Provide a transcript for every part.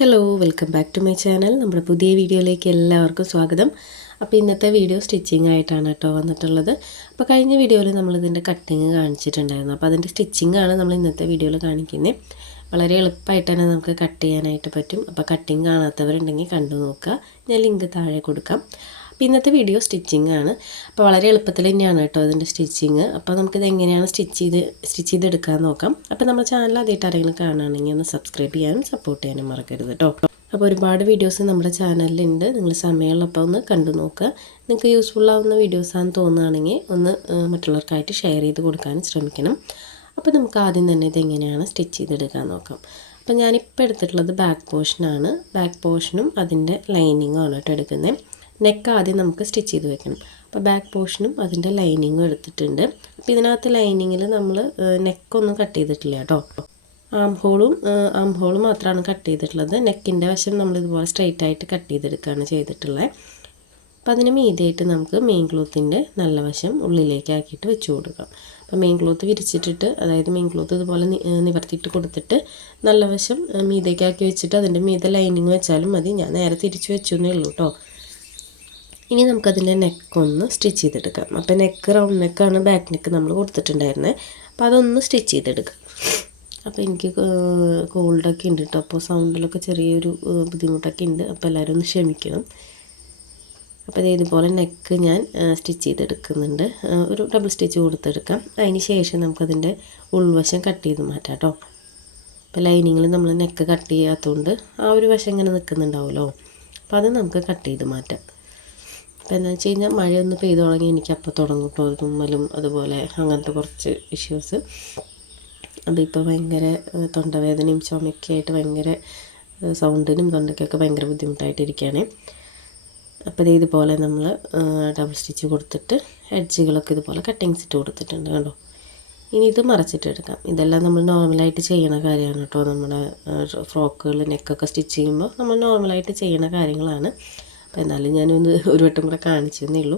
Hello welcome back to my channel. നമ്മുടെ പുതിയ വീഡിയോയിലേക്ക് എല്ലാവർക്കും സ്വാഗതം. അപ്പോൾ ഇന്നത്തെ വീഡിയോ സ്റ്റിച്ചിങ് ആയിട്ടാണ് കേട്ടോ വന്നിട്ടുള്ളത്. അപ്പോൾ കഴിഞ്ഞ വീഡിയോയിൽ നമ്മളിതിൻ്റെ കട്ടിങ് കാണിച്ചിട്ടുണ്ടായിരുന്നു. അപ്പോൾ അതിൻ്റെ സ്റ്റിച്ചിങ്ങാണ് നമ്മൾ ഇന്നത്തെ വീഡിയോയിൽ കാണിക്കുന്നത്. വളരെ എളുപ്പമായിട്ട് തന്നെ നമുക്ക് കട്ട് ചെയ്യാനായിട്ട് പറ്റും. അപ്പോൾ കട്ടിങ് കാണാത്തവരുണ്ടെങ്കിൽ കണ്ടു നോക്കുക, ഞാൻ ലിങ്ക് താഴെ കൊടുക്കാം. അപ്പോൾ ഇന്നത്തെ വീഡിയോ സ്റ്റിച്ചിങ് ആണ്. അപ്പോൾ വളരെ എളുപ്പത്തിൽ തന്നെയാണ് കേട്ടോ ഇതിൻ്റെ സ്റ്റിച്ചിങ്. അപ്പോൾ നമുക്കിത് എങ്ങനെയാണ് സ്റ്റിച്ച് ചെയ്തെടുക്കാൻ നോക്കാം. അപ്പോൾ നമ്മുടെ ചാനൽ ആദ്യമായിട്ട് ആരെങ്കിലും കാണുകയാണെങ്കിൽ ഒന്ന് സബ്സ്ക്രൈബ് ചെയ്യാനും സപ്പോർട്ട് ചെയ്യാനും മറക്കരുത് കേട്ടോ. അപ്പോൾ ഒരുപാട് വീഡിയോസ് നമ്മുടെ ചാനലിലുണ്ട്, നിങ്ങൾ സമയമുള്ളപ്പോൾ ഒന്ന് കണ്ടു നോക്കുക. നിങ്ങൾക്ക് യൂസ്ഫുൾ ആവുന്ന വീഡിയോസാണെന്ന് തോന്നുകയാണെങ്കിൽ ഒന്ന് മറ്റുള്ളവർക്കായിട്ട് ഷെയർ ചെയ്ത് കൊടുക്കാനും ശ്രമിക്കണം. അപ്പോൾ നമുക്ക് ആദ്യം തന്നെ ഇതെങ്ങനെയാണ് സ്റ്റിച്ച് ചെയ്തെടുക്കാൻ നോക്കാം. അപ്പോൾ ഞാനിപ്പോൾ എടുത്തിട്ടുള്ളത് ബാക്ക് പോർഷനാണ്. ബാക്ക് പോർഷനും അതിൻ്റെ ലൈനിങ്ങും ആണ് കേട്ടോ എടുക്കുന്നത്. നെക്ക് ആദ്യം നമുക്ക് സ്റ്റിച്ച് ചെയ്ത് വെക്കണം. അപ്പോൾ ബാക്ക് പോർഷനും അതിൻ്റെ ലൈനിങ്ങും എടുത്തിട്ടുണ്ട്. അപ്പോൾ ഇതിനകത്ത് ലൈനിങ്ങിൽ നമ്മൾ നെക്കൊന്നും കട്ട് ചെയ്തിട്ടില്ല കേട്ടോ. ആം ഹോളും മാത്രമാണ് കട്ട് ചെയ്തിട്ടുള്ളത്. നെക്കിൻ്റെ വശം നമ്മളിതുപോലെ സ്ട്രെയിറ്റ് ആയിട്ട് കട്ട് ചെയ്തെടുക്കുകയാണ് ചെയ്തിട്ടുള്ളത്. അപ്പോൾ അതിന് മീതിയായിട്ട് നമുക്ക് മെയിൻ ക്ലോത്തിൻ്റെ നല്ല വശം ഉള്ളിലേക്ക് ആക്കിയിട്ട് വെച്ച് കൊടുക്കാം. അപ്പോൾ മെയിൻ ക്ലോത്ത് വിരിച്ചിട്ടിട്ട്, അതായത് മെയിൻ ക്ലോത്ത് ഇതുപോലെ നിവർത്തിയിട്ട് കൊടുത്തിട്ട് നല്ല വശം മീതേക്കാക്കി വെച്ചിട്ട് അതിൻ്റെ മീതെ ലൈനിങ് വെച്ചാലും മതി. ഞാൻ നേരെ തിരിച്ച് വെച്ചു എന്നേ ഉള്ളൂ കേട്ടോ. ഇനി നമുക്കതിൻ്റെ നെക്കൊന്ന് സ്റ്റിച്ച് ചെയ്തെടുക്കാം. അപ്പോൾ നെക്ക് റൗണ്ട് നെക്കാണ് ബാക്ക് നെക്ക് നമ്മൾ കൊടുത്തിട്ടുണ്ടായിരുന്നത്. അപ്പോൾ അതൊന്ന് സ്റ്റിച്ച് ചെയ്തെടുക്കാം. അപ്പോൾ എനിക്ക് കോൾഡൊക്കെ ഉണ്ട് കേട്ടോ, അപ്പോൾ സൗണ്ടിലൊക്കെ ചെറിയൊരു ബുദ്ധിമുട്ടൊക്കെ ഉണ്ട്. അപ്പോൾ എല്ലാവരും ഒന്ന് ക്ഷമിക്കണം. അപ്പോൾ ഇതുപോലെ നെക്ക് ഞാൻ സ്റ്റിച്ച് ചെയ്തെടുക്കുന്നുണ്ട്. ഒരു ഡബിൾ സ്റ്റിച്ച് കൊടുത്തെടുക്കാം. അതിന് ശേഷം നമുക്കതിൻ്റെ ഉൾവശം കട്ട് ചെയ്ത് മാറ്റാം കേട്ടോ. അപ്പോൾ ലൈനിങ്ങിൽ നമ്മൾ നെക്ക് കട്ട് ചെയ്യാത്തതുകൊണ്ട് ആ ഒരു വശം ഇങ്ങനെ നിൽക്കുന്നുണ്ടാവുമല്ലോ, അപ്പോൾ അത് നമുക്ക് കട്ട് ചെയ്ത് മാറ്റാം. അപ്പോൾ എന്താണെന്ന് വെച്ച് കഴിഞ്ഞാൽ മഴയൊന്ന് പെയ്തു തുടങ്ങി എനിക്ക് അപ്പോൾ തുടങ്ങും കേട്ടോ തുമ്മലും അതുപോലെ അങ്ങനത്തെ കുറച്ച് ഇഷ്യൂസ്. അപ്പോൾ ഇപ്പോൾ ഭയങ്കര തൊണ്ടവേദനയും ചുമയൊക്കെ ആയിട്ട് ഭയങ്കര സൗണ്ടിനും തൊണ്ടയ്ക്കൊക്കെ ഭയങ്കര ബുദ്ധിമുട്ടായിട്ടിരിക്കുകയാണ്. അപ്പോൾ ഇതുപോലെ നമ്മൾ ഡബിൾ സ്റ്റിച്ച് കൊടുത്തിട്ട് എഡ്ജുകളൊക്കെ ഇതുപോലെ കട്ടിങ്സ് ഇട്ട് കൊടുത്തിട്ടുണ്ട് കണ്ടോ. ഇനി ഇത് മറച്ചിട്ടെടുക്കാം. ഇതെല്ലാം നമ്മൾ നോർമലായിട്ട് ചെയ്യണ കാര്യമാണ് കേട്ടോ. നമ്മുടെ ഫ്രോക്കുകൾ നെക്കൊക്കെ സ്റ്റിച്ച് ചെയ്യുമ്പോൾ നമ്മൾ നോർമലായിട്ട് ചെയ്യണ കാര്യങ്ങളാണ്. അപ്പോൾ എന്നാലും ഞാനൊന്ന് ഒരു വട്ടം കൂടെ കാണിച്ചെന്നേ ഉള്ളൂ.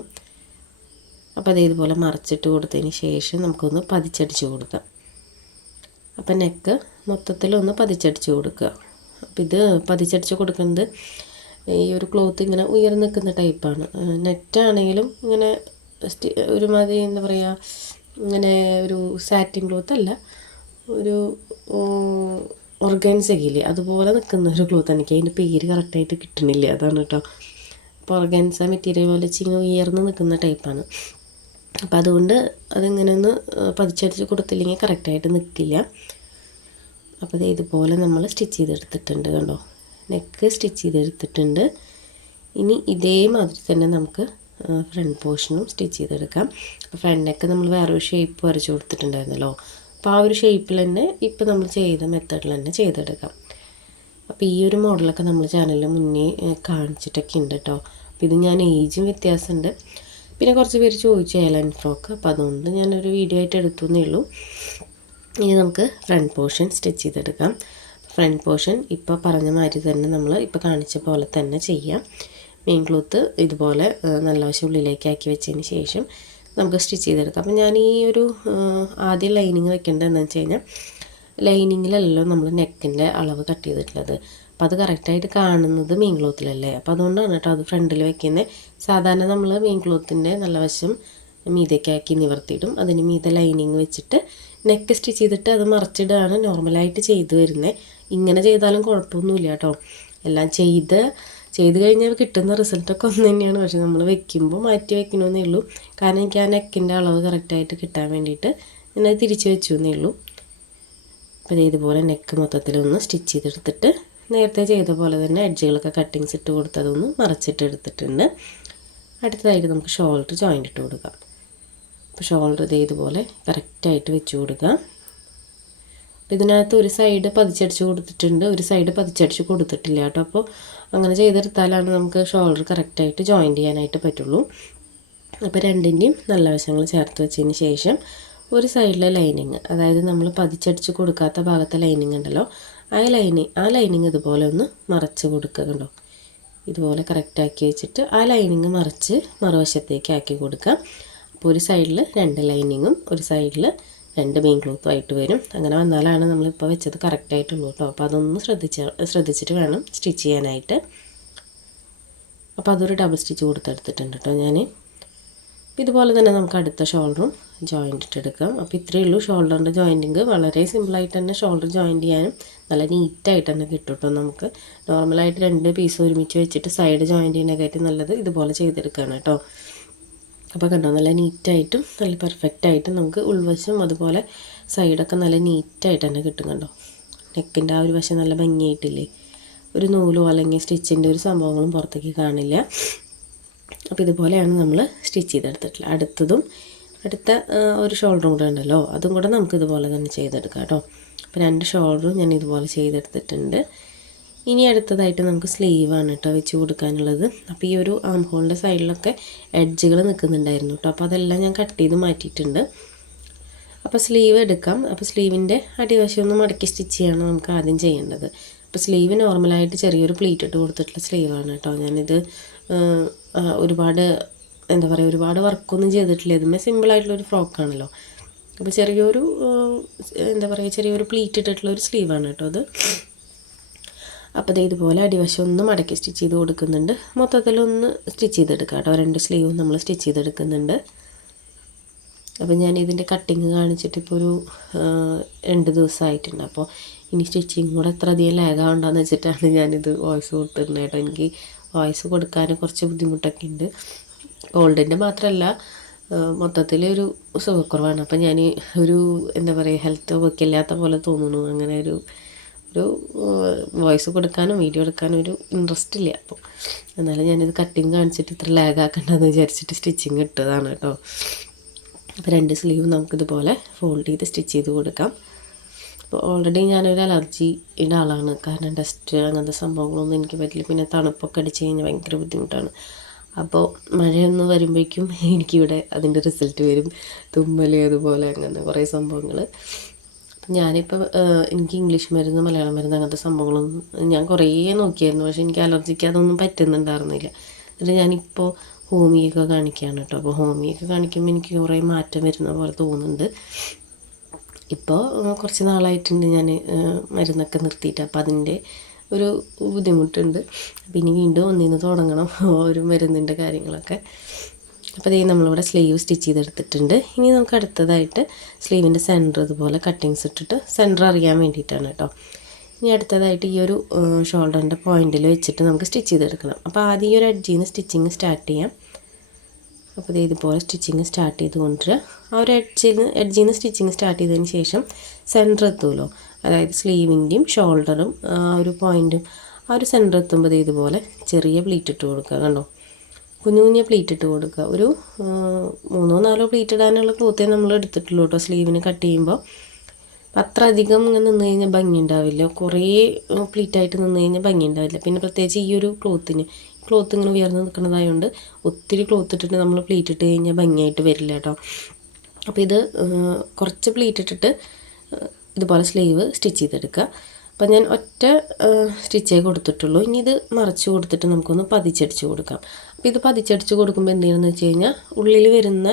അപ്പോൾ ഇതുപോലെ മറച്ചിട്ട് കൊടുത്തതിന് ശേഷം നമുക്കൊന്ന് പതിച്ചടിച്ച് കൊടുക്കാം. അപ്പോൾ നെക്ക് മൊത്തത്തിലൊന്ന് പതിച്ചടിച്ച് കൊടുക്കുക. അപ്പോൾ ഇത് പതിച്ചടിച്ച് കൊടുക്കുന്നത് ഈ ഒരു ക്ലോത്ത് ഇങ്ങനെ ഉയർന്നു നിൽക്കുന്ന ടൈപ്പാണ്. നെറ്റാണെങ്കിലും ഇങ്ങനെ ഒരുമാതിരി എന്താ പറയുക, ഇങ്ങനെ ഒരു സാറ്റിൻ ക്ലോത്ത് അല്ല, ഒരു ഓർഗൻസയില്ലേ അതുപോലെ നിൽക്കുന്ന ഒരു ക്ലോത്ത്. എനിക്ക് അതിൻ്റെ പേര് കറക്റ്റായിട്ട് കിട്ടണില്ല, അതാണ് കേട്ടോ. അപ്പോൾ ഓർഗൻസ മെറ്റീരിയൽ പോലെ ഇങ്ങനെ ഉയർന്ന് നിൽക്കുന്ന ടൈപ്പാണ്. അപ്പോൾ അതുകൊണ്ട് അതിങ്ങനെ ഒന്ന് പതിച്ചടിച്ച് കൊടുത്തില്ലെങ്കിൽ കറക്റ്റായിട്ട് നിൽക്കില്ല. അപ്പോൾ ഇതുപോലെ നമ്മൾ സ്റ്റിച്ച് ചെയ്തെടുത്തിട്ടുണ്ട് കണ്ടോ. നെക്ക് സ്റ്റിച്ച് ചെയ്തെടുത്തിട്ടുണ്ട്. ഇനി ഇതേമാതിരി തന്നെ നമുക്ക് ഫ്രണ്ട് പോർഷനും സ്റ്റിച്ച് ചെയ്തെടുക്കാം. അപ്പോൾ ഫ്രണ്ട് നെക്ക് നമ്മൾ വേറൊരു ഷേപ്പ് വരച്ച് കൊടുത്തിട്ടുണ്ടായിരുന്നല്ലോ, അപ്പോൾ ആ ഒരു ഷേപ്പിൽ തന്നെ ഇപ്പോൾ നമ്മൾ ചെയ്ത മെത്തേഡിൽ തന്നെ ചെയ്തെടുക്കാം. അപ്പോൾ ഈ ഒരു മോഡലൊക്കെ നമ്മൾ ചാനലിൽ മുന്നേ കാണിച്ചിട്ടൊക്കെ ഉണ്ട് കേട്ടോ. അപ്പോൾ ഇത് ഞാൻ ഏജും വ്യത്യാസമുണ്ട്. പിന്നെ കുറച്ച് പേര് ചോദിച്ചു എയർലൈൻ ഫ്രോക്ക്, അപ്പോൾ അതുകൊണ്ട് ഞാനൊരു വീഡിയോ ആയിട്ട് എടുത്തു എന്നേ ഉള്ളൂ. ഇനി നമുക്ക് ഫ്രണ്ട് പോർഷൻ സ്റ്റിച്ച് ചെയ്തെടുക്കാം. ഫ്രണ്ട് പോർഷൻ ഇപ്പോൾ പറഞ്ഞ മാതിരി തന്നെ നമ്മൾ ഇപ്പോൾ കാണിച്ച പോലെ തന്നെ ചെയ്യാം. മെയിൻ ക്ലോത്ത് ഇതുപോലെ നല്ല വശം ഉള്ളിലേക്ക് ആക്കി വെച്ചതിന് ശേഷം നമുക്ക് സ്റ്റിച്ച് ചെയ്തെടുക്കാം. അപ്പോൾ ഞാൻ ഈ ഒരു ആദ്യം ലൈനിങ് വെക്കേണ്ടത് എന്താണെന്ന് വെച്ച് കഴിഞ്ഞാൽ, ലൈനിങ്ങിലല്ലോ നമ്മൾ നെക്കിൻ്റെ അളവ് കട്ട് ചെയ്തിട്ടുള്ളത്. അപ്പോൾ അത് കറക്റ്റായിട്ട് കാണുന്നത് മെയിൻ ക്ലോത്തിലല്ലേ, അപ്പോൾ അതുകൊണ്ടാണ് കേട്ടോ അത് ഫ്രണ്ടിൽ വെക്കുന്നത്. സാധാരണ നമ്മൾ മെയിൻ ക്ലോത്തിൻ്റെ നല്ല വശം മീതയ്ക്കാക്കി നിവർത്തിയിടും, അതിന് മീതെ ലൈനിങ് വെച്ചിട്ട് നെക്ക് സ്റ്റിച്ച് ചെയ്തിട്ട് അത് മറച്ചിടുകയാണ് നോർമലായിട്ട് ചെയ്തു വരുന്നത്. ഇങ്ങനെ ചെയ്താലും കുഴപ്പമൊന്നുമില്ല കേട്ടോ. എല്ലാം ചെയ്ത് കഴിഞ്ഞാൽ കിട്ടുന്ന റിസൾട്ടൊക്കെ ഒന്ന് തന്നെയാണ്. പക്ഷെ നമ്മൾ വെക്കുമ്പോൾ മാറ്റി വെക്കണമെന്നേ ഉള്ളൂ. കാരണം എനിക്ക് ആ നെക്കിൻ്റെ അളവ് കറക്റ്റായിട്ട് കിട്ടാൻ വേണ്ടിയിട്ട് ഞാനത് തിരിച്ച് വെച്ചു എന്നേ ഉള്ളൂ. അപ്പോൾ ഇതുപോലെ നെക്ക് മൊത്തത്തിലൊന്ന് സ്റ്റിച്ച് ചെയ്തെടുത്തിട്ട് നേരത്തെ ചെയ്ത പോലെ തന്നെ എഡ്ജുകളൊക്കെ കട്ടിങ്സ് ഇട്ട് കൊടുത്തതൊന്ന് മറച്ചിട്ട് എടുത്തിട്ടുണ്ട്. അടുത്തതായിട്ട് നമുക്ക് ഷോൾഡർ ജോയിൻ്റ് ഇട്ട് കൊടുക്കാം. അപ്പോൾ ഷോൾഡർ ഇതുപോലെ കറക്റ്റായിട്ട് വെച്ച് കൊടുക്കുക. അപ്പോൾ ഇതിനകത്ത് ഒരു സൈഡ് പതിച്ചടിച്ച് കൊടുത്തിട്ടുണ്ട്, ഒരു സൈഡ് പതിച്ചടിച്ച് കൊടുത്തിട്ടില്ല കേട്ടോ. അപ്പോൾ അങ്ങനെ ചെയ്തെടുത്താലാണ് നമുക്ക് ഷോൾഡർ കറക്റ്റായിട്ട് ജോയിൻ്റ് ചെയ്യാനായിട്ട് പറ്റുള്ളൂ. അപ്പോൾ രണ്ടിൻ്റെയും നല്ല വശങ്ങൾ ചേർത്ത് വെച്ചതിന് ശേഷം ഒരു സൈഡിലെ ലൈനിങ്, അതായത് നമ്മൾ പതിച്ചടിച്ച് കൊടുക്കാത്ത ഭാഗത്തെ ലൈനിങ് ഉണ്ടല്ലോ, ആ ലൈനിങ് ഇതുപോലെ ഒന്ന് മറച്ച് കൊടുക്കുക കണ്ടോ. ഇതുപോലെ കറക്റ്റാക്കി വെച്ചിട്ട് ആ ലൈനിങ് മറിച്ച് മറുവശത്തേക്ക് ആക്കി കൊടുക്കാം. അപ്പോൾ ഒരു സൈഡിൽ 2 ലൈനിങ്ങും ഒരു സൈഡിൽ 2 മെയിൻ ക്ലോത്തും ആയിട്ട് വരും. അങ്ങനെ വന്നാലാണ് നമ്മളിപ്പോൾ വെച്ചത് കറക്റ്റായിട്ടുള്ളൂ കേട്ടോ. അപ്പോൾ അതൊന്ന് ശ്രദ്ധിച്ചിട്ട് വേണം സ്റ്റിച്ച് ചെയ്യാനായിട്ട്. അപ്പോൾ അതൊരു ഡബിൾ സ്റ്റിച്ച് കൊടുത്തെടുത്തിട്ടുണ്ട് കേട്ടോ ഞാൻ. ഇതുപോലെ തന്നെ നമുക്ക് അടുത്ത ഷോൾഡറും ജോയിൻ്റ് ഇട്ടെടുക്കാം. അപ്പോൾ ഇത്രയേ ഉള്ളൂ ഷോൾഡറിൻ്റെ ജോയിൻറ്റിങ്. വളരെ സിമ്പിളായിട്ട് തന്നെ ഷോൾഡർ ജോയിൻറ്റ് ചെയ്യാനും നല്ല നീറ്റായിട്ട് തന്നെ കിട്ടും കേട്ടോ. നമുക്ക് നോർമലായിട്ട് 2 പീസ് ഒരുമിച്ച് വെച്ചിട്ട് സൈഡ് ജോയിൻറ്റ് ചെയ്യുന്നതിനെക്കാട്ടി നല്ലത് ഇതുപോലെ ചെയ്തെടുക്കുകയാണ് കേട്ടോ. അപ്പോൾ കണ്ടോ, നല്ല നീറ്റായിട്ടും നല്ല പെർഫെക്റ്റായിട്ടും നമുക്ക് ഉൾവശം അതുപോലെ സൈഡൊക്കെ നല്ല നീറ്റായിട്ട് തന്നെ കിട്ടും. കണ്ടോ, നെക്കിൻ്റെ ആ ഒരു വശം നല്ല ഭംഗിയായിട്ടില്ലേ. ഒരു നൂലോ അല്ലെങ്കിൽ സ്റ്റിച്ചിൻ്റെ ഒരു സംഭവങ്ങളും പുറത്തേക്ക് കാണില്ല. അപ്പോൾ ഇതുപോലെയാണ് നമ്മൾ സ്റ്റിച്ച് ചെയ്തെടുത്തിട്ടുള്ളത്. അടുത്ത ഒരു ഷോൾഡറും കൂടെ ഉണ്ടല്ലോ, അതും കൂടെ നമുക്ക് ഇതുപോലെ തന്നെ ചെയ്തെടുക്കാം കേട്ടോ. അപ്പോൾ 2 ഷോൾഡറും ഞാൻ ഇതുപോലെ ചെയ്തെടുത്തിട്ടുണ്ട്. ഇനി അടുത്തതായിട്ട് നമുക്ക് സ്ലീവാണ് കേട്ടോ വെച്ച് കൊടുക്കാനുള്ളത്. അപ്പോൾ ഈ ഒരു ആം ഹോളിൻ്റെ സൈഡിലൊക്കെ എഡ്ജുകൾ നിൽക്കുന്നുണ്ടായിരുന്നു കേട്ടോ. അപ്പോൾ അതെല്ലാം ഞാൻ കട്ട് ചെയ്ത് മാറ്റിയിട്ടുണ്ട്. അപ്പോൾ സ്ലീവ് എടുക്കാം. അപ്പോൾ സ്ലീവിൻ്റെ അടിവശം ഒന്ന് മടക്കി സ്റ്റിച്ച് ചെയ്യണം നമുക്ക് ആദ്യം ചെയ്യേണ്ടത്. അപ്പോൾ സ്ലീവ് നോർമലായിട്ട് ചെറിയൊരു പ്ലീറ്റ് ഇട്ട് കൊടുത്തിട്ടുള്ള സ്ലീവാണ് കേട്ടോ. ഞാനിത് ഒരുപാട് ഒരുപാട് വർക്കൊന്നും ചെയ്തിട്ടില്ല. ഇതുമേ സിമ്പിളായിട്ടുള്ളൊരു ഫ്രോക്കാണല്ലോ. അപ്പോൾ ചെറിയൊരു പ്ലീറ്റ് ഇട്ടിട്ടുള്ളൊരു സ്ലീവാണ് കേട്ടോ അത്. അപ്പോൾ ഇതുപോലെ അടിവശം ഒന്ന് മടക്കി സ്റ്റിച്ച് ചെയ്ത് കൊടുക്കുന്നുണ്ട്. മൊത്തത്തിലൊന്ന് സ്റ്റിച്ച് ചെയ്തെടുക്കാം കേട്ടോ. 2 സ്ലീവും നമ്മൾ സ്റ്റിച്ച് ചെയ്തെടുക്കുന്നുണ്ട്. അപ്പോൾ ഞാൻ ഇതിൻ്റെ കട്ടിങ് കാണിച്ചിട്ട് ഇപ്പോൾ ഒരു 2 ദിവസമായിട്ടുണ്ട്. അപ്പോൾ ഇനി സ്റ്റിച്ചിങ് കൂടെ എത്ര അധികം ലാഗാവണ്ടെന്ന് വെച്ചിട്ടാണ് ഞാനിത് വോയിസ് കൊടുത്തിട്ടുണ്ട് കേട്ടോ. എനിക്ക് വോയിസ് കൊടുക്കാൻ കുറച്ച് ബുദ്ധിമുട്ടൊക്കെ ഉണ്ട്. കോൾഡിൻ്റെ മാത്രമല്ല, മൊത്തത്തിലൊരു സുഖക്കുറവാണ്. അപ്പോൾ ഞാൻ ഒരു ഹെൽത്ത് ഒക്കെ ഇല്ലാത്ത പോലെ തോന്നുന്നു. അങ്ങനെ ഒരു വോയിസ് കൊടുക്കാനും വീഡിയോ എടുക്കാനും ഒരു ഇൻട്രസ്റ്റ് ഇല്ല. അപ്പോൾ എന്നാലും ഞാനിത് കട്ടിങ് കാണിച്ചിട്ട് ഇത്ര ലാഗാക്കണ്ടെന്ന് വിചാരിച്ചിട്ട് സ്റ്റിച്ചിങ് ഇട്ടതാണ് കേട്ടോ. അപ്പോൾ 2 സ്ലീവ് നമുക്കിതുപോലെ ഫോൾഡ് ചെയ്ത് സ്റ്റിച്ച് ചെയ്ത് കൊടുക്കാം. അപ്പോൾ ഓൾറെഡി ഞാനൊരു അലർജിയുടെ ആളാണ്. കാരണം ഡസ്റ്റ് അങ്ങനത്തെ സംഭവങ്ങളൊന്നും എനിക്ക് പറ്റില്ല. പിന്നെ തണുപ്പൊക്കെ അടിച്ച് കഴിഞ്ഞാൽ ഭയങ്കര ബുദ്ധിമുട്ടാണ്. അപ്പോൾ മഴയൊന്ന് വരുമ്പോഴേക്കും എനിക്കിവിടെ അതിൻ്റെ റിസൾട്ട് വരും. തുമ്മൽ അതുപോലെ അങ്ങനെ കുറേ സംഭവങ്ങൾ. ഞാനിപ്പോൾ എനിക്ക് ഇംഗ്ലീഷ് മരുന്ന്, മലയാളം മരുന്ന് അങ്ങനത്തെ സംഭവങ്ങളൊന്നും ഞാൻ കുറേ നോക്കിയായിരുന്നു. പക്ഷേ എനിക്ക് അലർജിക്ക് അതൊന്നും പറ്റുന്നുണ്ടായിരുന്നില്ല. എന്നിട്ട് ഞാനിപ്പോൾ ഹോമിയൊക്കെ കാണിക്കുകയാണ് കേട്ടോ. അപ്പോൾ ഹോമിയൊക്കെ കാണിക്കുമ്പോൾ എനിക്ക് കുറേ മാറ്റം വരുന്ന പോലെ തോന്നുന്നുണ്ട്. ഇപ്പോൾ കുറച്ച് നാളായിട്ടുണ്ട് ഞാൻ മരുന്നൊക്കെ നിർത്തിയിട്ട്. അപ്പോൾ അതിൻ്റെ ഒരു ബുദ്ധിമുട്ടുണ്ട്. അപ്പോൾ ഇനി വീണ്ടും ഒന്നിന്ന് തുടങ്ങണം ഒരു മരുന്നിൻ്റെ കാര്യങ്ങളൊക്കെ. അപ്പോൾ നമ്മളിവിടെ സ്ലീവ് സ്റ്റിച്ച് ചെയ്തെടുത്തിട്ടുണ്ട്. ഇനി നമുക്ക് അടുത്തതായിട്ട് സ്ലീവിൻ്റെ സെൻറ്റർ ഇതുപോലെ കട്ടിങ്സ് ഇട്ടിട്ട് സെൻറ്റർ അറിയാൻ വേണ്ടിയിട്ടാണ് കേട്ടോ. ഇനി അടുത്തതായിട്ട് ഈ ഒരു ഷോൾഡറിൻ്റെ പോയിൻറ്റിൽ വെച്ചിട്ട് നമുക്ക് സ്റ്റിച്ച് ചെയ്തെടുക്കണം. അപ്പോൾ ആദ്യം ഈ ഒരു എഡ്ജിൽ നിന്ന് സ്റ്റിച്ചിങ് സ്റ്റാർട്ട് ചെയ്യാം. അപ്പോൾ ഇതുപോലെ സ്റ്റിച്ചിങ് സ്റ്റാർട്ട് ചെയ്ത് കൊണ്ടുവരിക. ആ ഒരു എഡ്ജിൽ നിന്ന് സ്റ്റിച്ചിങ് സ്റ്റാർട്ട് ചെയ്തതിന് ശേഷം സെൻറ്റർ എത്തുമല്ലോ, അതായത് സ്ലീവിൻ്റെയും ഷോൾഡറും ആ ഒരു പോയിൻറ്റും ആ ഒരു സെൻറ്റർ എത്തുമ്പോൾ ഇതുപോലെ ചെറിയ പ്ലീറ്റ് ഇട്ട് കൊടുക്കുക. കണ്ടോ, കുഞ്ഞു പ്ലീറ്റ് ഇട്ട് കൊടുക്കുക. ഒരു 3-4 പ്ലീറ്റ് ഇടാനുള്ള ക്ലോത്തേ നമ്മൾ എടുത്തിട്ടുള്ളൂ കേട്ടോ സ്ലീവിന് കട്ട് ചെയ്യുമ്പോൾ. അത്ര അധികം ഇങ്ങനെ നിന്ന് കഴിഞ്ഞാൽ ഭംഗി ഉണ്ടാവില്ല. കുറേ പ്ലീറ്റായിട്ട് നിന്ന് കഴിഞ്ഞാൽ ഭംഗി ഉണ്ടാവില്ല. പിന്നെ പ്രത്യേകിച്ച് ഈ ഒരു ക്ലോത്ത് ഇങ്ങനെ ഉയർന്ന് നിൽക്കുന്നതായതുകൊണ്ട് ഒത്തിരി ക്ലോത്ത് ഇട്ടിട്ട് നമ്മൾ പ്ലീറ്റ് ഇട്ട് കഴിഞ്ഞാൽ ഭംഗിയായിട്ട് വരില്ല കേട്ടോ. അപ്പോൾ ഇത് കുറച്ച് പ്ലീറ്റ് ഇട്ടിട്ട് ഇതുപോലെ സ്ലീവ് സ്റ്റിച്ച് ചെയ്തെടുക്കുക. അപ്പോൾ ഞാൻ ഒറ്റ സ്റ്റിച്ചേ കൊടുത്തിട്ടുള്ളൂ. ഇനി ഇത് മറച്ച് കൊടുത്തിട്ട് നമുക്കൊന്ന് പതിച്ചടിച്ച് കൊടുക്കാം. അപ്പോൾ ഇത് പതിച്ചടിച്ച് കൊടുക്കുമ്പോൾ എന്ത് ചെയ്യണമെന്ന് വെച്ച് കഴിഞ്ഞാൽ ഉള്ളിൽ വരുന്ന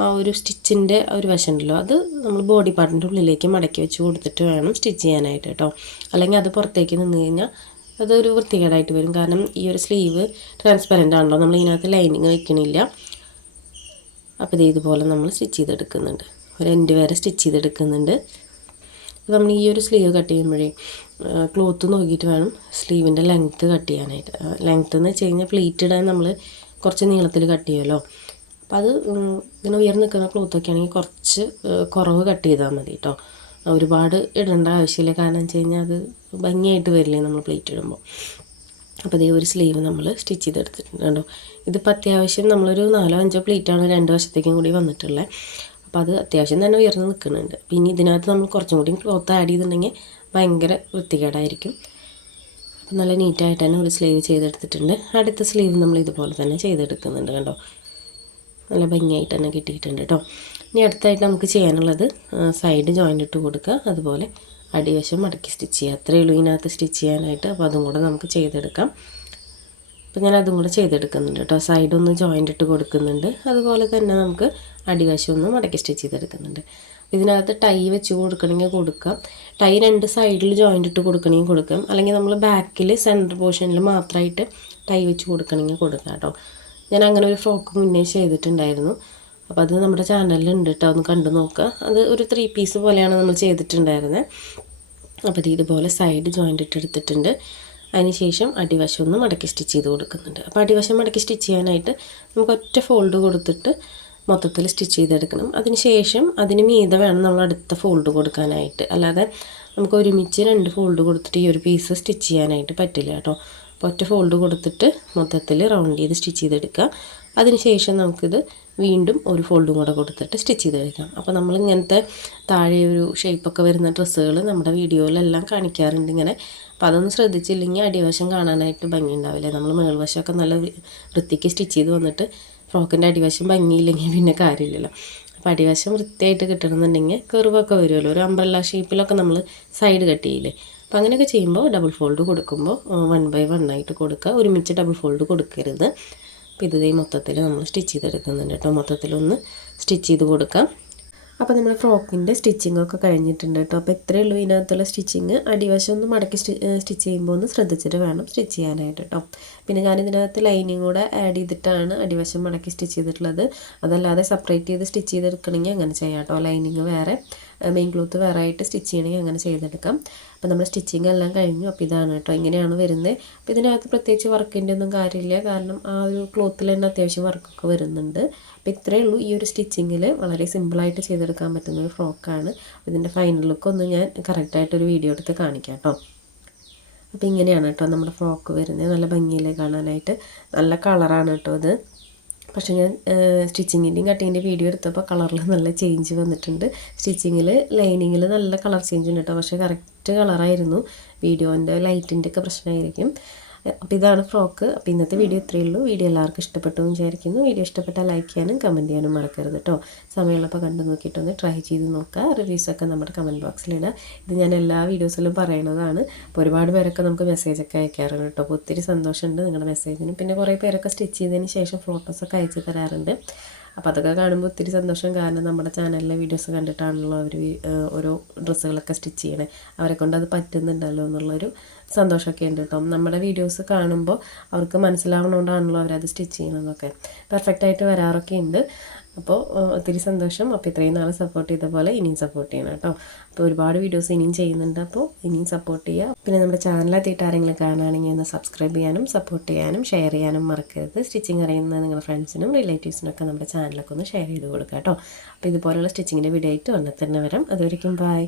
ആ ഒരു സ്റ്റിച്ചിൻ്റെ ഒരു വശം ഉണ്ടല്ലോ, അത് നമ്മൾ ബോഡി പാർട്ടിൻ്റെ ഉള്ളിലേക്ക് മടക്കി വെച്ച് കൊടുത്തിട്ട് വേണം സ്റ്റിച്ച് ചെയ്യാനായിട്ട് കേട്ടോ. അല്ലെങ്കിൽ അത് പുറത്തേക്ക് നിന്ന് കഴിഞ്ഞാൽ അതൊരു വൃത്തികേടായിട്ട് വരും. കാരണം ഈ ഒരു സ്ലീവ് ട്രാൻസ്പെറൻ്റ് ആണല്ലോ, നമ്മൾ ഇതിനകത്ത് ലൈനിങ് വയ്ക്കണില്ല. അപ്പോൾ ഇതുപോലെ നമ്മൾ സ്റ്റിച്ച് ചെയ്തെടുക്കുന്നുണ്ട്. ഒരു എൻഡ് വരെ സ്റ്റിച്ച് ചെയ്തെടുക്കുന്നുണ്ട്. നമ്മൾ ഈ ഒരു സ്ലീവ് കട്ട് ചെയ്യുമ്പോഴേ ക്ലോത്ത് നോക്കിയിട്ട് വേണം സ്ലീവിൻ്റെ ലെങ്ത്ത് കട്ട് ചെയ്യാനായിട്ട്. ലെങ്ത്ത് എന്ന് വെച്ച് കഴിഞ്ഞാൽ പ്ലീറ്റ് ഇടാൻ നമ്മൾ കുറച്ച് നീളത്തിൽ കട്ട് ചെയ്യുമല്ലോ. അപ്പോൾ അത് ഇങ്ങനെ ഉയർന്ന് നിൽക്കുന്ന ക്ലോത്തൊക്കെ ആണെങ്കിൽ കുറച്ച് കുറവ് കട്ട് ചെയ്താൽ മതി കേട്ടോ. ഒരുപാട് ഇടേണ്ട ആവശ്യമില്ല. കാരണം വെച്ച് കഴിഞ്ഞാൽ അത് ഭംഗിയായിട്ട് വരില്ലേ നമ്മൾ പ്ലീറ്റ് ഇടുമ്പോൾ. അപ്പോൾ ഇതേ ഒരു സ്ലീവ് നമ്മൾ സ്റ്റിച്ച് ചെയ്തെടുത്തിട്ടുണ്ടോ. ഇതിപ്പോൾ അത്യാവശ്യം നമ്മളൊരു 4-5 പ്ലീറ്റാണ് 2 വശത്തേക്കും കൂടി വന്നിട്ടുള്ളത്. അപ്പോൾ അത് അത്യാവശ്യം തന്നെ ഉയർന്ന് നിൽക്കുന്നുണ്ട്. പിന്നെ ഇതിനകത്ത് നമ്മൾ കുറച്ചും കൂടി ക്ലോത്ത് ആഡ് ചെയ്തിട്ടുണ്ടെങ്കിൽ ഭയങ്കര വൃത്തികേടായിരിക്കും. അപ്പോൾ നല്ല നീറ്റായിട്ട് തന്നെ ഒരു സ്ലീവ് ചെയ്തെടുത്തിട്ടുണ്ട്. അടുത്ത സ്ലീവ് നമ്മൾ ഇതുപോലെ തന്നെ ചെയ്തെടുക്കുന്നുണ്ട്. കണ്ടോ, നല്ല ഭംഗിയായിട്ട് തന്നെ കിട്ടിയിട്ടുണ്ട് കേട്ടോ. ഇനി അടുത്തായിട്ട് നമുക്ക് ചെയ്യാനുള്ളത് സൈഡ് ജോയിൻ്റ് ഇട്ട് കൊടുക്കുക, അതുപോലെ അടിവശം മടക്കി സ്റ്റിച്ച് ചെയ്യുക. അത്രയേ ഉള്ളൂ ഇതിനകത്ത് സ്റ്റിച്ച് ചെയ്യാനായിട്ട്. അപ്പോൾ അതും കൂടെ നമുക്ക് ചെയ്തെടുക്കാം. അപ്പോൾ ഞാൻ അതും കൂടെ ചെയ്തെടുക്കുന്നുണ്ട് കേട്ടോ. സൈഡൊന്ന് ജോയിൻ്റ് ഇട്ട് കൊടുക്കുന്നുണ്ട്, അതുപോലെ തന്നെ നമുക്ക് അടിവശം ഒന്ന് മടക്കി സ്റ്റിച്ച് ചെയ്തെടുക്കുന്നുണ്ട്. ഇതിനകത്ത് ടൈ വെച്ച് കൊടുക്കണമെങ്കിൽ കൊടുക്കാം. ടൈ 2 സൈഡിൽ ജോയിൻ്റ് ഇട്ട് കൊടുക്കണമെങ്കിൽ കൊടുക്കാം. അല്ലെങ്കിൽ നമ്മൾ ബാക്കിൽ സെൻറ്റർ പോർഷനിൽ മാത്രമായിട്ട് ടൈ വെച്ച് കൊടുക്കണമെങ്കിൽ കൊടുക്കാം കേട്ടോ. ഞാൻ അങ്ങനെ ഒരു ഫ്രോക്ക് മുന്നേ ചെയ്തിട്ടുണ്ടായിരുന്നു. അപ്പോൾ അത് നമ്മുടെ ചാനലിലുണ്ട് കേട്ടോ, ഒന്ന് കണ്ടു നോക്കുക. അത് ഒരു 3 പീസ് പോലെയാണ് നമ്മൾ ചെയ്തിട്ടുണ്ടായിരുന്നത്. അപ്പോൾ ഇതുപോലെ സൈഡ് ജോയിൻ്റ് ഇട്ട് എടുത്തിട്ടുണ്ട്. അതിനുശേഷം അടിവശം ഒന്ന് മടക്കി സ്റ്റിച്ച് ചെയ്ത് കൊടുക്കുന്നുണ്ട്. അപ്പോൾ അടിവശം മടക്കി സ്റ്റിച്ച് ചെയ്യാനായിട്ട് നമുക്ക് ഒറ്റ ഫോൾഡ് കൊടുത്തിട്ട് മൊത്തത്തിൽ സ്റ്റിച്ച് ചെയ്തെടുക്കണം. അതിനുശേഷം അതിന് മീതെ വേണം നമ്മൾ അടുത്ത ഫോൾഡ് കൊടുക്കാനായിട്ട്. അല്ലാതെ നമുക്ക് ഒരുമിച്ച് 2 ഫോൾഡ് കൊടുത്തിട്ട് ഈ ഒരു പീസ് സ്റ്റിച്ച് ചെയ്യാനായിട്ട് പറ്റില്ല കേട്ടോ. അപ്പോൾ ഒറ്റ ഫോൾഡ് കൊടുത്തിട്ട് മൊത്തത്തിൽ റൗണ്ട് ചെയ്ത് സ്റ്റിച്ച് ചെയ്തെടുക്കുക. അതിനുശേഷം നമുക്കിത് വീണ്ടും ഒരു ഫോൾഡും കൂടെ കൊടുത്തിട്ട് സ്റ്റിച്ച് ചെയ്തെടുക്കാം. അപ്പോൾ നമ്മൾ ഇങ്ങനത്തെ താഴെ ഒരു ഷേപ്പൊക്കെ വരുന്ന ഡ്രസ്സുകൾ നമ്മുടെ വീഡിയോയിലെല്ലാം കാണിക്കാറുണ്ട് ഇങ്ങനെ. അപ്പോൾ അതൊന്നും ശ്രദ്ധിച്ചില്ലെങ്കിൽ അടിവശം കാണാനായിട്ട് ഭംഗി ഉണ്ടാവില്ല. നമ്മൾ മേൽവശമൊക്കെ നല്ല വൃത്തിക്ക് സ്റ്റിച്ച് ചെയ്ത് വന്നിട്ട് ഫ്രോക്കിൻ്റെ അടിവശം ഭംഗിയില്ലെങ്കിൽ പിന്നെ കാര്യമില്ലല്ലോ. അപ്പോൾ അടിവശം വൃത്തിയായിട്ട് കിട്ടണമെന്നുണ്ടെങ്കിൽ കർവൊക്കെ വരുമല്ലോ, ഒരു അംബ്രല്ല ഷേപ്പിലൊക്കെ നമ്മൾ സൈഡ് കട്ട് ചെയ്യില്ലേ. അപ്പോൾ അങ്ങനെയൊക്കെ ചെയ്യുമ്പോൾ ഡബിൾ ഫോൾഡ് കൊടുക്കുമ്പോൾ 1 by 1 ആയിട്ട് കൊടുക്കുക. ഒരുമിച്ച് ഡബിൾ ഫോൾഡ് കൊടുക്കരുത്. അപ്പോൾ ഇത് മൊത്തത്തിൽ നമ്മൾ സ്റ്റിച്ച് ചെയ്തെടുക്കുന്നുണ്ട് കേട്ടോ. മൊത്തത്തിലൊന്ന് സ്റ്റിച്ച് ചെയ്ത് കൊടുക്കാം. അപ്പോൾ നമ്മൾ ഫ്രോക്കിൻ്റെ സ്റ്റിച്ചിങ്ങൊക്കെ കഴിഞ്ഞിട്ടുണ്ട് കേട്ടോ. അപ്പോൾ ഇത്രയേ ഉള്ളൂ ഇതിനകത്തുള്ള സ്റ്റിച്ചിങ്. അടിവശം ഒന്ന് മടക്കി സ്റ്റിച്ച് ചെയ്യുമ്പോൾ ഒന്ന് ശ്രദ്ധിച്ചിട്ട് വേണം സ്റ്റിച്ച് ചെയ്യാനായിട്ട് കേട്ടോ. പിന്നെ ഞാനിതിനകത്ത് ലൈനിങ് കൂടെ ആഡ് ചെയ്തിട്ടാണ് അടിവശം മടക്കി സ്റ്റിച്ച് ചെയ്തിട്ടുള്ളത്. അതല്ലാതെ സെപ്പറേറ്റ് ചെയ്ത് സ്റ്റിച്ച് ചെയ്തെടുക്കണമെങ്കിൽ അങ്ങനെ ചെയ്യാം കേട്ടോ. ലൈനിങ് വേറെ, മെയിൻ ക്ലോത്ത് വേറെ ആയിട്ട് സ്റ്റിച്ച് ചെയ്യണമെങ്കിൽ അങ്ങനെ ചെയ്തെടുക്കാം. അപ്പോൾ നമ്മൾ സ്റ്റിച്ചിങ് എല്ലാം കഴിഞ്ഞു. അപ്പോൾ ഇതാണ് കേട്ടോ, ഇങ്ങനെയാണ് വരുന്നത്. അപ്പോൾ ഇതിനകത്ത് പ്രത്യേകിച്ച് വർക്കിൻ്റെ ഒന്നും കാര്യമില്ല, കാരണം ആ ഒരു ക്ലോത്തിൽ തന്നെ അത്യാവശ്യം വർക്കൊക്കെ വരുന്നുണ്ട്. അപ്പോൾ ഇത്രയേ ഉള്ളൂ. ഈ ഒരു സ്റ്റിച്ചിങ്ങിൽ വളരെ സിമ്പിളായിട്ട് ചെയ്തെടുക്കാൻ പറ്റുന്ന ഒരു ഫ്രോക്കാണ്. ഇതിൻ്റെ ഫൈനൽ ലുക്കൊന്ന് ഞാൻ കറക്റ്റായിട്ടൊരു വീഡിയോ എടുത്ത് കാണിക്കാം കേട്ടോ. അപ്പോൾ ഇങ്ങനെയാണ് കേട്ടോ നമ്മുടെ ഫ്രോക്ക് വരുന്നത്. നല്ല ഭംഗിയിലേ കാണാനായിട്ട്. നല്ല കളറാണ് കേട്ടോ ഇത്. പക്ഷേ ഞാൻ സ്റ്റിച്ചിങ്ങിൻ്റെയും കട്ടിങ്ങിൻ്റെയും വീഡിയോ എടുത്തപ്പോൾ കളറിൽ നല്ല ചേഞ്ച് വന്നിട്ടുണ്ട്. സ്റ്റിച്ചിങ്ങിൽ ലൈനിങ്ങിൽ നല്ല കളർ ചേഞ്ച് ഉണ്ട് കേട്ടോ. പക്ഷേ കറക്റ്റ് കളറായിരുന്നു. വീഡിയോൻ്റെ ലൈറ്റിൻ്റെ ഒക്കെ പ്രശ്നമായിരിക്കും. അപ്പോൾ ഇതാണ് ഫ്രോക്ക്. അപ്പോൾ ഇന്നത്തെ വീഡിയോ ഇത്രയേ ഉള്ളൂ. വീഡിയോ എല്ലാവർക്കും ഇഷ്ടപ്പെട്ടു എന്ന് വിചാരിക്കുന്നു. വീഡിയോ ഇഷ്ടപ്പെട്ടാൽ ലൈക്ക് ചെയ്യാനും കമൻറ്റ് ചെയ്യാനും മറക്കരുത് കേട്ടോ. സമയമുള്ളപ്പോൾ കണ്ടു നോക്കിയിട്ടൊന്ന് ട്രൈ ചെയ്ത് നോക്കുക. റിവ്യൂസൊക്കെ നമ്മുടെ കമൻറ്റ് ബോക്സിലിടുക. ഇത് ഞാൻ എല്ലാ വീഡിയോസിലും പറയുന്നതാണ്. അപ്പോൾ ഒരുപാട് പേരൊക്കെ നമുക്ക് മെസ്സേജൊക്കെ അയക്കാറുണ്ട് കേട്ടോ. അപ്പോൾ ഒത്തിരി സന്തോഷമുണ്ട് നിങ്ങളുടെ മെസ്സേജിനും. പിന്നെ കുറേ പേരൊക്കെ സ്റ്റിച്ച് ചെയ്തതിന് ശേഷം ഫോട്ടോസൊക്കെ അയച്ചു തരാറുണ്ട്. അപ്പോൾ അതൊക്കെ കാണുമ്പോൾ ഒത്തിരി സന്തോഷം. കാരണം നമ്മുടെ ചാനലിലെ വീഡിയോസ് കണ്ടിട്ടാണല്ലോ അവർ ഓരോ ഡ്രസ്സുകളൊക്കെ സ്റ്റിച്ച് ചെയ്യണേ. അവരെ കൊണ്ട് അത് പറ്റുന്നുണ്ടല്ലോ എന്നുള്ളൊരു സന്തോഷമൊക്കെ ഉണ്ട് കേട്ടോ. നമ്മുടെ വീഡിയോസ് കാണുമ്പോൾ അവർക്ക് മനസ്സിലാവണോണ്ടാണല്ലോ അവരത് സ്റ്റിച്ച് ചെയ്യണമെന്നൊക്കെ. പെർഫെക്റ്റായിട്ട് വരാറൊക്കെ ഉണ്ട്. അപ്പോൾ ഒത്തിരി സന്തോഷം. അപ്പോൾ ഇത്രയും നാൾ സപ്പോർട്ട് ചെയ്ത പോലെ ഇനിയും സപ്പോർട്ട് ചെയ്യണം കേട്ടോ. അപ്പോൾ ഒരുപാട് വീഡിയോസ് ഇനിയും ചെയ്യുന്നുണ്ട്. അപ്പോൾ ഇനിയും സപ്പോർട്ട് ചെയ്യുക. പിന്നെ നമ്മുടെ ചാനലെത്തിയിട്ട് ആരെങ്കിലും കാണുകയാണെങ്കിൽ ഒന്ന് സബ്സ്ക്രൈബ് ചെയ്യാനും സപ്പോർട്ട് ചെയ്യാനും ഷെയർ ചെയ്യാനും മറക്കരുത്. സ്റ്റിച്ചിങ് അറിയുന്ന നിങ്ങളുടെ ഫ്രണ്ട്സിനും റിലേറ്റീവ്സിനൊക്കെ നമ്മുടെ ചാനലൊക്കെ ഒന്ന് ഷെയർ ചെയ്ത് കൊടുക്കുക കേട്ടോ. അപ്പോൾ ഇതുപോലെയുള്ള സ്റ്റിച്ചിങ്ങിൻ്റെ വീഡിയോ ആയിട്ട് വന്നിട്ട് തന്നെ വരാം. അതുവരെയും ബൈ.